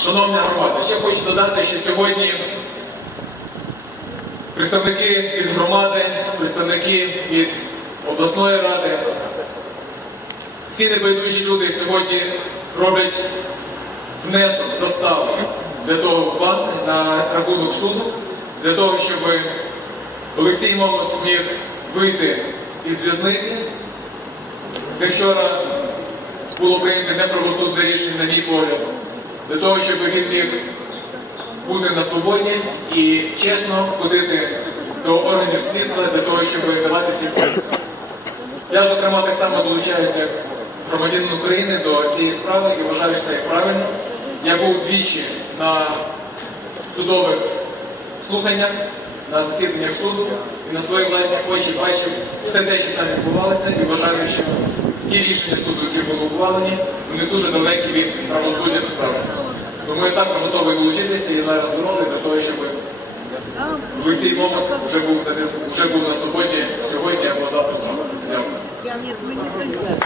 Шановна громада, ще хочу додати, що сьогодні представники від громади, представники від обласної ради, ці небайдужі люди сьогодні роблять внесок заставу для того в банк на рахунок суду, для того, щоб Олексій Момот міг вийти із в'язниці, де вчора було прийнято неправосудне рішення, на мій погляд, для того, щоб він міг бути на свободі і чесно ходити до органів слідства для того, щоб давати ці позиції. Я, зокрема, так само долучаюся громадянин України до цієї справи і вважаю, що це правильно. Я був двічі на судових слуханнях, на засіданнях суду і на свої власні очі бачив все те, що там відбувалося, і вважаю, що ті рішення суду, які були ухвалені, вони дуже далекі від правосуддя справжнього. Тому я також готовий долучитися і зараз зробити для того, щоб Олексій Момот вже був вже був на свободі сьогодні або завтра. з Дякую.